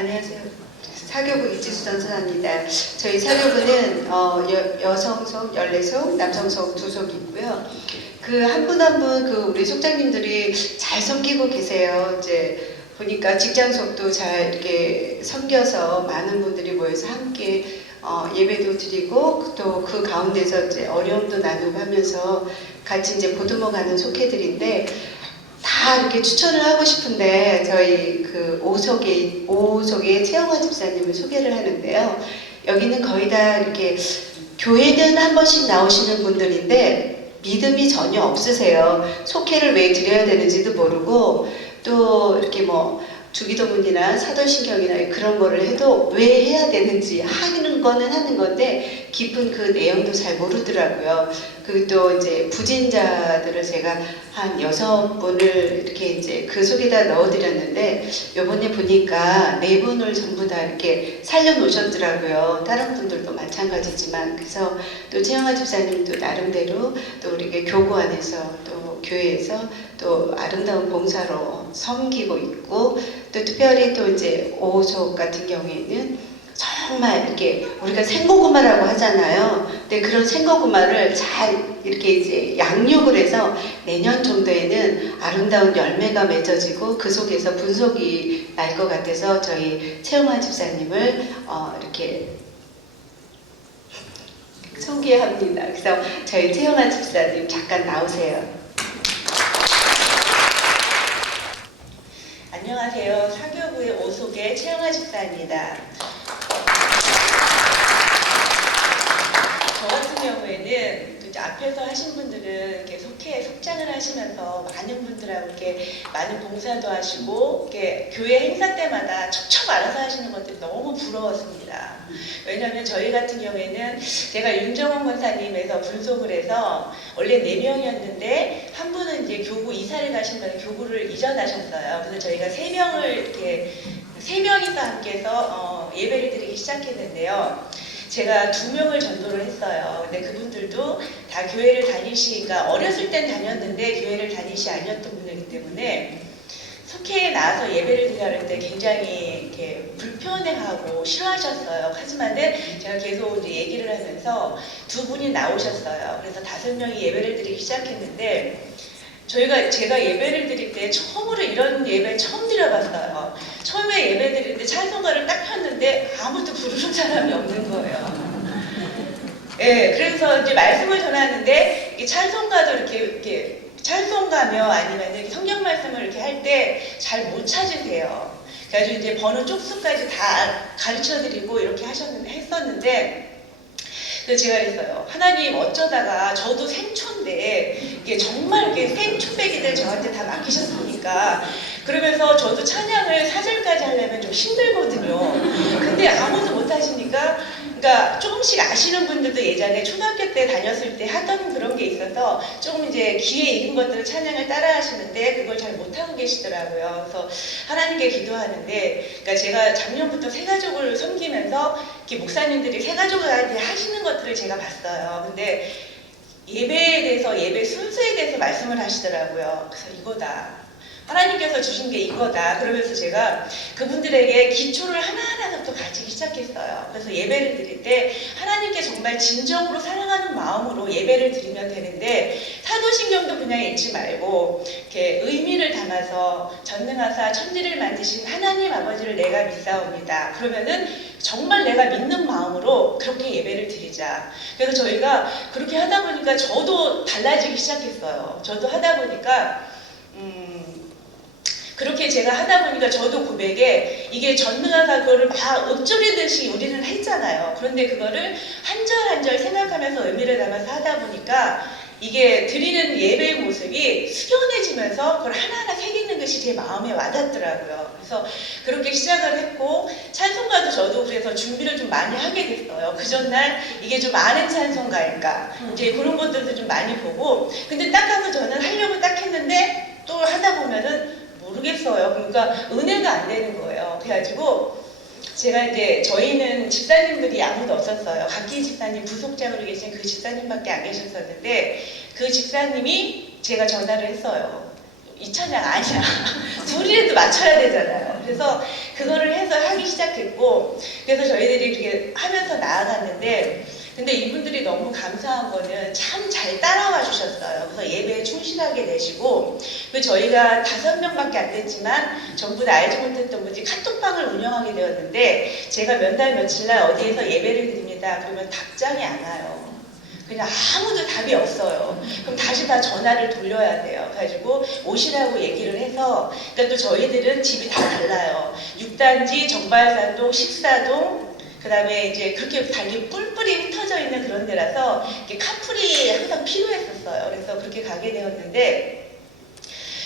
안녕하세요. 사교부 이지수 전선합니다. 저희 사교부는 여성속 14속, 남성속 2속이 있고요. 그 한 분 한 분 우리 속장님들이 잘 섬기고 계세요. 이제 보니까 직장속도 잘 이렇게 섬겨서 많은 분들이 모여서 함께 예배도 드리고 또 그 가운데서 이제 어려움도 나누고 하면서 같이 이제 보듬어 가는 속회들인데 다 이렇게 추천을 하고 싶은데 저희 그 5속의 최영화 집사님을 소개를 하는데요. 여기는 거의 다 이렇게 교회는 한 번씩 나오시는 분들인데 믿음이 전혀 없으세요. 속회를 왜 드려야 되는지도 모르고 또 이렇게 뭐 주기도문이나 사도신경이나 그런 거를 해도 왜 해야 되는지 하는 거는 하는 건데 깊은 그 내용도 잘 모르더라고요. 그리고 또 이제 부진자들을 제가 한 6분을 이렇게 이제 그 속에다 넣어드렸는데 요번에 보니까 4분을 전부 다 이렇게 살려놓으셨더라고요. 다른 분들도 마찬가지지만. 그래서 또 최영아 집사님도 나름대로 또 우리 교구 안에서 또 교회에서 또 아름다운 봉사로 섬기고 있고 또 특별히 또 이제 5속 같은 경우에는 정말 이렇게 우리가 생고구마라고 하잖아요. 근데 그런 생고구마를 잘 이렇게 이제 양육을 해서 내년 정도에는 아름다운 열매가 맺어지고 그 속에서 분속이 날 것 같아서 저희 최영화 집사님을 이렇게 소개합니다. 그래서 저희 최영화 집사님 잠깐 나오세요. 안녕하세요. 사교부의 5속의 최영화 집사입니다. 저 같은 경우에는 이제 앞에서 하신 분들은 이렇게 속장을 하시면서 많은 분들하고 이렇게 많은 봉사도 하시고 이렇게 교회 행사 때마다 척척 알아서 하시는 것들이 너무 부러웠습니다. 왜냐하면 저희 같은 경우에는 제가 윤정원 권사님에서 분속을 해서 원래 4명이었는데 한 분은 이제 교구 이사를 가신 분은 교구를 이전하셨어요. 그래서 저희가 3명을 이렇게 3명이서 함께해서 예배를 드리기 시작했는데요. 제가 2명을 전도를 했어요. 근데 그분들도 다 교회를 다니시니까 어렸을 땐 다녔는데 교회를 다니시 아니었던 분이기 때문에 속회에 나와서 예배를 드려야 할 때 굉장히 이렇게 불편해하고 싫어하셨어요. 하지만은 제가 계속 이제 얘기를 하면서 2분이 나오셨어요. 그래서 5명이 예배를 드리기 시작했는데 제가 예배를 드릴 때 처음으로 이런 예배를 처음 드려봤어요. 처음에 예배 드릴 때 찬송가를 딱 폈는데 아무도 부르는 사람이 없는 거예요. 네, 그래서 이제 말씀을 전하는데 이 찬송가도 이렇게 찬송가며 아니면 성경 말씀을 이렇게 할 때 잘 못 찾으세요. 그래가지고 이제 번호 쪽수까지 다 가르쳐 드리고 이렇게 했었는데 그래서 제가 그랬어요. 하나님 어쩌다가 저도 생초인데 이게 정말 이렇게 생초배기들 저한테 다 맡기셨으니까 그러면서 저도 찬양을 4절까지 하려면 좀 힘들거든요. 근데 아무도 못 하시니까 그러니까 조금씩 아시는 분들도 예전에 초등학교 때 다녔을 때 하던 그런 게 있어서 조금 이제 귀에 익은 것들을 찬양을 따라 하시는데 그걸 잘 못하고 계시더라고요. 그래서 하나님께 기도하는데 그러니까 제가 작년부터 새가족을 섬기면서 이렇게 목사님들이 새가족한테 하시는 것들을 제가 봤어요. 근데 예배에 대해서 예배 순서에 대해서 말씀을 하시더라고요. 그래서 이거다. 하나님께서 주신 게 이거다. 그러면서 제가 그분들에게 기초를 하나하나부터 가지기 시작했어요. 그래서 예배를 드릴 때 하나님께 정말 진정으로 사랑하는 마음으로 예배를 드리면 되는데 사도신경도 그냥 읽지 말고 이렇게 의미를 담아서 전능하사 천지를 만드신 하나님 아버지를 내가 믿사옵니다. 그러면은 정말 내가 믿는 마음으로 그렇게 예배를 드리자. 그래서 저희가 그렇게 하다 보니까 저도 달라지기 시작했어요. 저도 하다 보니까 그렇게 제가 하다 보니까 저도 고백에 이게 전능하사 그거를 막 읊조리듯이 우리는 했잖아요. 그런데 그거를 한 절 한 절 생각하면서 의미를 담아서 하다 보니까 이게 드리는 예배의 모습이 숙연해지면서 그걸 하나하나 새기는 것이 제 마음에 와닿더라고요. 그래서 그렇게 시작을 했고 찬송가도 저도 그래서 준비를 좀 많이 하게 됐어요. 그 전날 이게 좀 아는 찬송가일까 이제 그런 것들도 좀 많이 보고 근데 딱 가서 저는 하려고 딱 했는데 또 하다 보면은 모르겠어요. 그러니까 은혜가 안 되는 거예요. 그래가지고 제가 이제 저희는 집사님들이 아무도 없었어요. 각기 집사님 부속장으로 계신 그 집사님밖에 안 계셨었는데 그 집사님이 제가 전화를 했어요. 이 찬양 아니야. 둘이라도 맞춰야 되잖아요. 그래서 그거를 해서 하기 시작했고, 그래서 저희들이 이렇게 하면서 나아갔는데, 근데 이분들이 너무 감사한 거는 참 잘 따라와 주셨어요. 그래서 예배에 충실하게 되시고, 그 저희가 5명밖에 안 됐지만 전부 다 알지 못했던 분이 카톡방을 운영하게 되었는데, 제가 몇 달 며칠 날 어디에서 예배를 드립니다 그러면 답장이 안 와요. 그냥 아무도 답이 없어요. 그럼 다시 다 전화를 돌려야 돼요. 그래가지고 오시라고 얘기를 해서, 그러니까 또 저희들은 집이 다 달라요. 6단지, 정발산동, 식사동, 그 다음에 이제 그렇게 달리 뿔뿔이 흩어져 있는 그런 데라서 카풀이 항상 필요했었어요. 그래서 그렇게 가게 되었는데,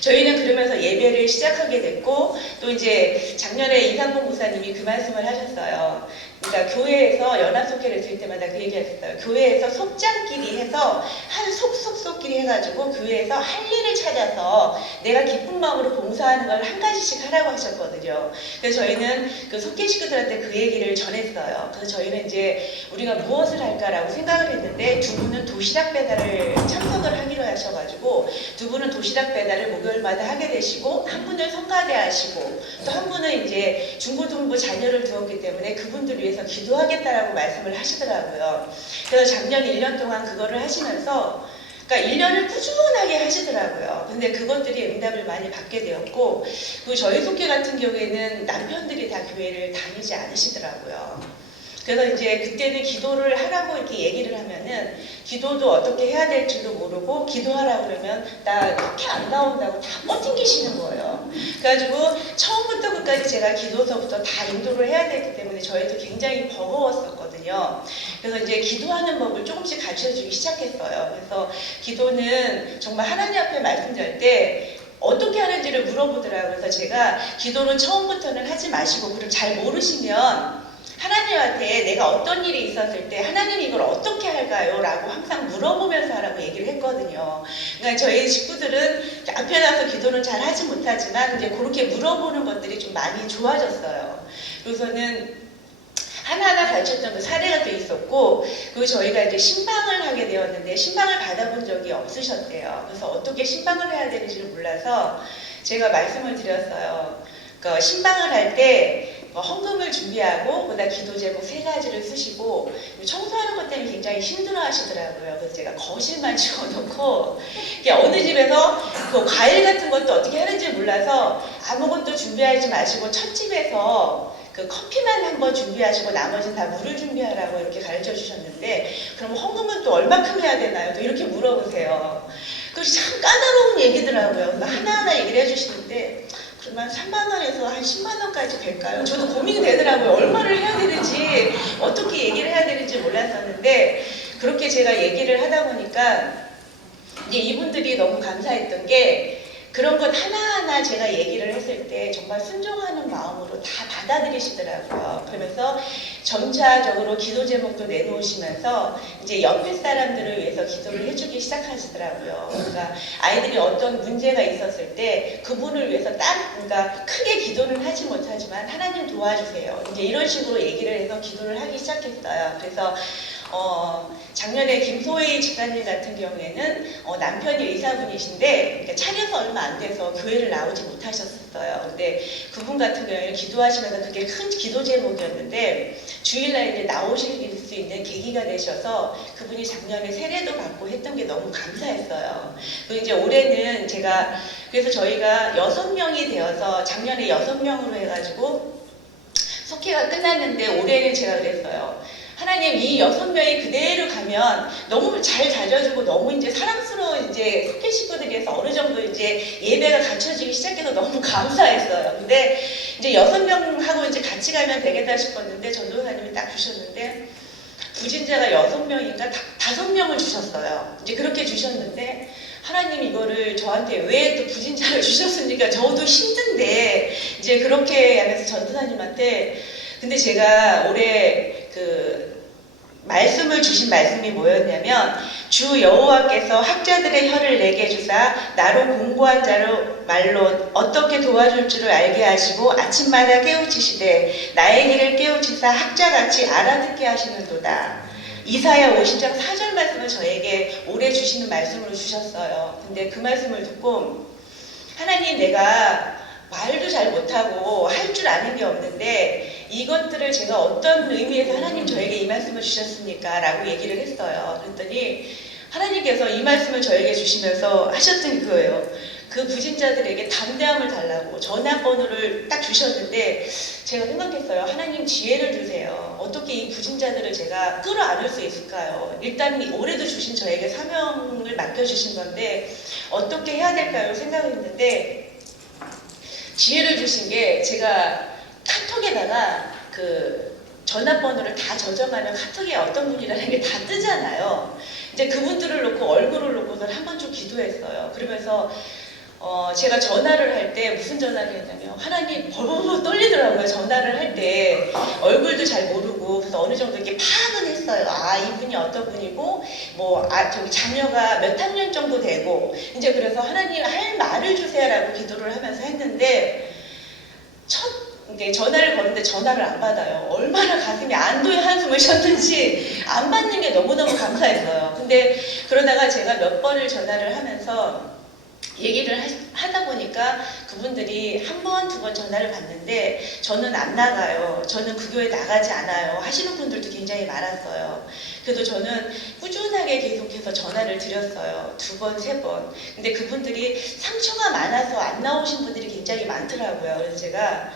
저희는 그러면서 예배를 시작하게 됐고, 또 이제 작년에 이상봉 목사님이 그 말씀을 하셨어요. 그러니까 교회에서 연합속회를 드릴 때마다 그 얘기하셨어요. 교회에서 속장끼리 해서 한 속속속끼리 해가지고 교회에서 할 일을 찾아서 내가 기쁜 마음으로 봉사하는 걸 한 가지씩 하라고 하셨거든요. 그래서 저희는 그 속회 식구들한테 그 얘기를 전했어요. 그래서 저희는 이제 우리가 무엇을 할까라고 생각을 했는데, 두 분은 도시락 배달을 참석을 하기로 하셔가지고, 두 분은 도시락 배달을 목요일마다 하게 되시고, 한 분은 성가대 하시고, 또 한 분은 이제 중고등부 자녀를 두었기 때문에 그분들 위해서 기도하겠다라고 말씀을 하시더라고요. 그래서 작년 1년 동안 그거를 하시면서, 그러니까 1년을 꾸준하게 하시더라고요. 근데 그것들이 응답을 많이 받게 되었고, 그리고 저희 속회 같은 경우에는 남편들이 다 교회를 다니지 않으시더라고요. 그래서 이제 그때는 기도를 하라고 이렇게 얘기를 하면은, 기도도 어떻게 해야 될지도 모르고, 기도하라고 그러면 나 그렇게 안 나온다고 다 뻗팅기시는 거예요. 그래가지고 처음부터 끝까지 제가 기도서부터 다 인도를 해야 되기 때문에 저희도 굉장히 버거웠었거든요. 그래서 이제 기도하는 법을 조금씩 가르쳐주기 시작했어요. 그래서 기도는 정말 하나님 앞에 말씀드릴 때 어떻게 하는지를 물어보더라고요. 그래서 제가 기도는 처음부터는 하지 마시고, 그럼 잘 모르시면 하나님한테 내가 어떤 일이 있었을 때 하나님 이걸 어떻게 할까요? 라고 항상 물어보면서 하라고 얘기를 했거든요. 그러니까 저희 식구들은 앞에 나서 기도는 잘 하지 못하지만 이제 그렇게 물어보는 것들이 좀 많이 좋아졌어요. 그래서는 하나하나 가르쳤던 그 사례가 또 있었고, 그리고 저희가 이제 신방을 하게 되었는데 신방을 받아본 적이 없으셨대요. 그래서 어떻게 신방을 해야 되는지를 몰라서 제가 말씀을 드렸어요. 그러니까 신방을 할 때 헌금을 준비하고 그다음 기도 제목 3가지를 쓰시고, 청소하는 것 때문에 굉장히 힘들어 하시더라고요. 그래서 제가 거실만 집어넣고, 어느 집에서 그 과일 같은 것도 어떻게 하는지 몰라서 아무것도 준비하지 마시고 첫 집에서 그 커피만 한번 준비하시고 나머지는 다 물을 준비하라고 이렇게 가르쳐 주셨는데, 그럼 헌금은 또 얼마큼 해야 되나요? 또 이렇게 물어보세요. 그것이 참 까다로운 얘기더라고요. 하나하나 얘기를 해주시는데, 그러면 3만 원에서 한 10만 원까지 될까요? 저도 고민이 되더라고요. 얼마를 해야 되는지, 어떻게 얘기를 해야 되는지 몰랐었는데, 그렇게 제가 얘기를 하다 보니까 이제 이분들이 너무 감사했던 게, 그런 것 하나하나 제가 얘기를 했을 때 정말 순종하는 마음으로 다 받아들이시더라고요. 그러면서 점차적으로 기도 제목도 내놓으시면서 이제 옆에 사람들을 위해서 기도를 해주기 시작하시더라고요. 그러니까 아이들이 어떤 문제가 있었을 때 그분을 위해서 그러니까 크게 기도는 하지 못하지만 하나님 도와주세요. 이제 이런 식으로 얘기를 해서 기도를 하기 시작했어요. 그래서 작년에 김소희 집사님 같은 경우에는 남편이 의사분이신데, 그러니까 차려서 얼마 안 돼서 교회를 나오지 못하셨어요. 근데 그분 같은 경우에는 기도하시면서 그게 큰 기도 제목이었는데, 주일날 이제 나오실 수 있는 계기가 되셔서 그분이 작년에 세례도 받고 했던 게 너무 감사했어요. 그리고 이제 올해는 제가, 그래서 저희가 6명이 되어서 작년에 6명으로 해가지고 속회가 끝났는데, 올해는 제가 그랬어요. 하나님, 이 6명이 그대로 가면 너무 잘 다져주고 너무 이제 사랑스러운 이제 속회 식구들이어서 어느 정도 이제 예배가 갖춰지기 시작해서 너무 감사했어요. 근데 이제 6명하고 이제 같이 가면 되겠다 싶었는데, 전도사님이 딱 주셨는데, 부진자가 6명인가 5명을 주셨어요. 이제 그렇게 주셨는데, 하나님 이거를 저한테 왜 또 부진자를 주셨습니까? 저도 힘든데, 이제 그렇게 하면서 전도사님한테, 근데 제가 올해 말씀을 주신 말씀이 뭐였냐면, 주 여호와께서 학자들의 혀를 내게 주사 나로 공부한 자로 말로 어떻게 도와줄 줄을 알게 하시고 아침마다 깨우치시되 나의 길을 깨우치사 학자같이 알아듣게 하시는도다. 이사야 50장 4절 말씀을 저에게 올해 주시는 말씀으로 주셨어요. 근데 그 말씀을 듣고, 하나님, 내가 말도 잘 못하고 할 줄 아는 게 없는데 이것들을 제가 어떤 의미에서 하나님 저에게 이 말씀을 주셨습니까? 라고 얘기를 했어요. 그랬더니 하나님께서 이 말씀을 저에게 주시면서 하셨던 거예요. 그 부진자들에게 담대함을 달라고 전화번호를 딱 주셨는데 제가 생각했어요. 하나님 지혜를 주세요. 어떻게 이 부진자들을 제가 끌어안을 수 있을까요? 일단 올해도 주신 저에게 사명을 맡겨주신 건데 어떻게 해야 될까요? 생각을 했는데 지혜를 주신 게 제가 카톡에다가 그 전화번호를 다 저장하는 카톡에 어떤 분이라는 게 다 뜨잖아요. 이제 그분들을 놓고 얼굴을 놓고서 한 번 좀 기도했어요. 그러면서 제가 전화를 할 때 무슨 전화를 했냐면 하나님 벌벌벌 떨리더라고요. 전화를 할 때 얼굴도 잘 모르고 그래서 어느 정도 이렇게 파악은 했어요. 아 이분이 어떤 분이고 뭐 저기 자녀가 몇 학년 정도 되고 이제 그래서 하나님 할 말을 주세요라고 기도를 하면서 했는데 이제 전화를 거는데 전화를 안 받아요. 얼마나 가슴이 안도의 한숨을 쉬었는지 안 받는 게 너무너무 감사했어요. 근데 그러다가 제가 몇 번을 전화를 하면서 얘기를 하다 보니까 그분들이 한 번, 두 번 전화를 받는데 저는 안 나가요. 저는 그 교회 나가지 않아요. 하시는 분들도 굉장히 많았어요. 그래도 저는 꾸준하게 계속해서 전화를 드렸어요. 두 번, 세 번. 근데 그분들이 상처가 많아서 안 나오신 분들이 굉장히 많더라고요. 그래서 제가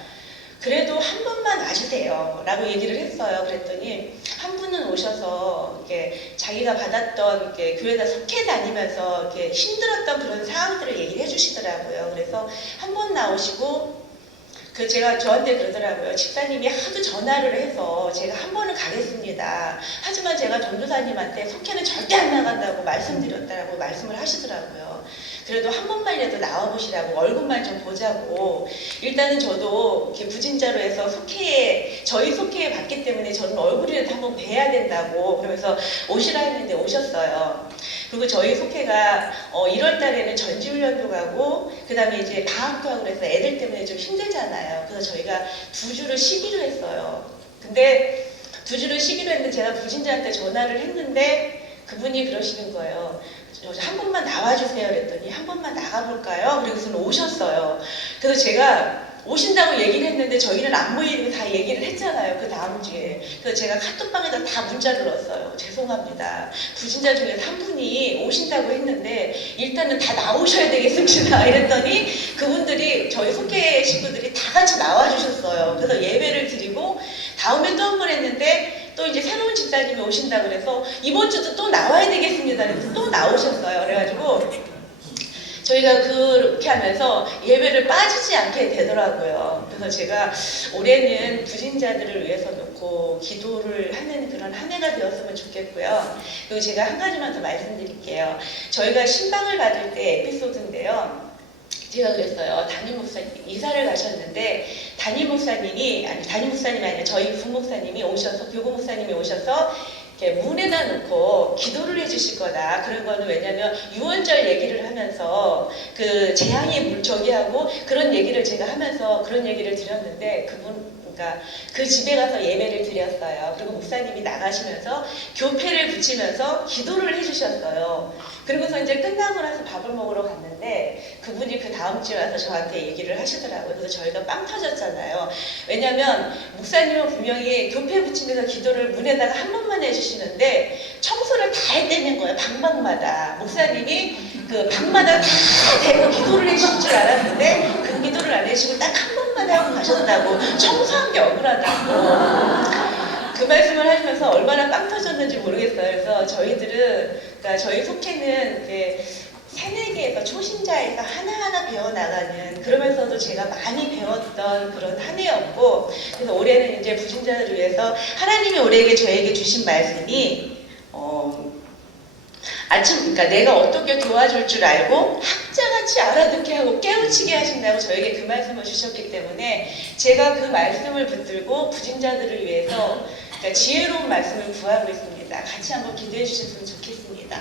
그래도 한 번만 와주세요 라고 얘기를 했어요. 그랬더니 한 분은 오셔서 이렇게 자기가 받았던 이렇게 교회에다 속해 다니면서 이렇게 힘들었던 그런 상황들을 얘기를 해주시더라고요. 그래서 한 번 나오시고 제가 저한테 그러더라고요. 집사님이 하도 전화를 해서 제가 한 번은 가겠습니다. 하지만 제가 전도사님한테 속해는 절대 안 나간다고 말씀드렸다라고 말씀을 하시더라고요. 그래도 한 번만이라도 나와보시라고 얼굴만 좀 보자고 일단은 저도 이렇게 부진자로 해서 저희 속회에 받기 때문에 저는 얼굴이라도 한번 뵈야 된다고 그러면서 오시라 했는데 오셨어요. 그리고 저희 속회가 1월 달에는 전지훈련도 가고 그 다음에 이제 방학도 하고 그래서 애들 때문에 좀 힘들잖아요. 그래서 저희가 2주를 쉬기로 했어요. 근데 2주를 쉬기로 했는데 제가 부진자한테 전화를 했는데 그분이 그러시는 거예요. 한 번만 나와주세요 그랬더니 한 번만 나가볼까요? 그래서 오셨어요. 그래서 제가 오신다고 얘기를 했는데 저희는 안 모이고 다 얘기를 했잖아요. 그 다음 주에. 그래서 제가 카톡방에다 다 문자를 넣었어요. 죄송합니다. 부진자 중에서 한 분이 오신다고 했는데 일단은 다 나오셔야 되겠습니다. 이랬더니 그분들이 저희 속회 식구들이 다 같이 나와주셨어요. 그래서 예배를 드리고 다음에 또 한 번 했는데 또 이제 새로운 집사님이 오신다 그래서 이번 주도 또 나와야 되겠습니다. 그래서 또 나오셨어요. 그래가지고 저희가 그렇게 하면서 예배를 빠지지 않게 되더라고요. 그래서 제가 올해는 부진자들을 위해서 놓고 기도를 하는 그런 한 해가 되었으면 좋겠고요. 그리고 제가 한 가지만 더 말씀드릴게요. 저희가 신방을 받을 때 에피소드인데요. 제가 그랬어요. 담임 목사님 이사를 가셨는데 담임 목사님이 아니라 저희 부목사님이 오셔서 교구 목사님이 오셔서 이렇게 문에다 놓고 기도를 해주실 거다. 그런 거는 왜냐면 유월절 얘기를 하면서 그 재앙이 저기하고 그런 얘기를 제가 하면서 그런 얘기를 드렸는데 그러니까 그 집에 가서 예배를 드렸어요. 그리고 목사님이 나가시면서 교패를 붙이면서 기도를 해주셨어요. 그리고서 이제 끝나고 나서 밥을 먹으러 갔는데 그분이 그 다음 주에 와서 저한테 얘기를 하시더라고요. 그래서 저희가 빵 터졌잖아요. 왜냐면 목사님은 분명히 교패 붙이면서 기도를 문에다가 한 번만 해주시는데 청소를 다 했다는 거예요. 방마다. 목사님이 그 방마다 다 대고 기도를 해주실 줄 알았는데 그 기도를 안 해주시고 딱 한 번만 하고 가셨다고. 청소한 게 억울하다고. 그 말씀을 하시면서 얼마나 빵 터졌는지 모르겠어요. 그래서 저희들은, 그러니까 저희 속회는 이제 새내기에서 초심자에서 하나하나 배워나가는, 그러면서도 제가 많이 배웠던 그런 한 해였고, 그래서 올해는 이제 부진자들을 위해서 하나님이 올해에게 저에게 주신 말씀이, 그러니까 내가 어떻게 도와줄 줄 알고 학자같이 알아듣게 하고 깨우치게 하신다고 저에게 그 말씀을 주셨기 때문에 제가 그 말씀을 붙들고 부진자들을 위해서 그러니까 지혜로운 말씀을 구하고 있습니다. 같이 한번 기도해 주셨으면 좋겠습니다.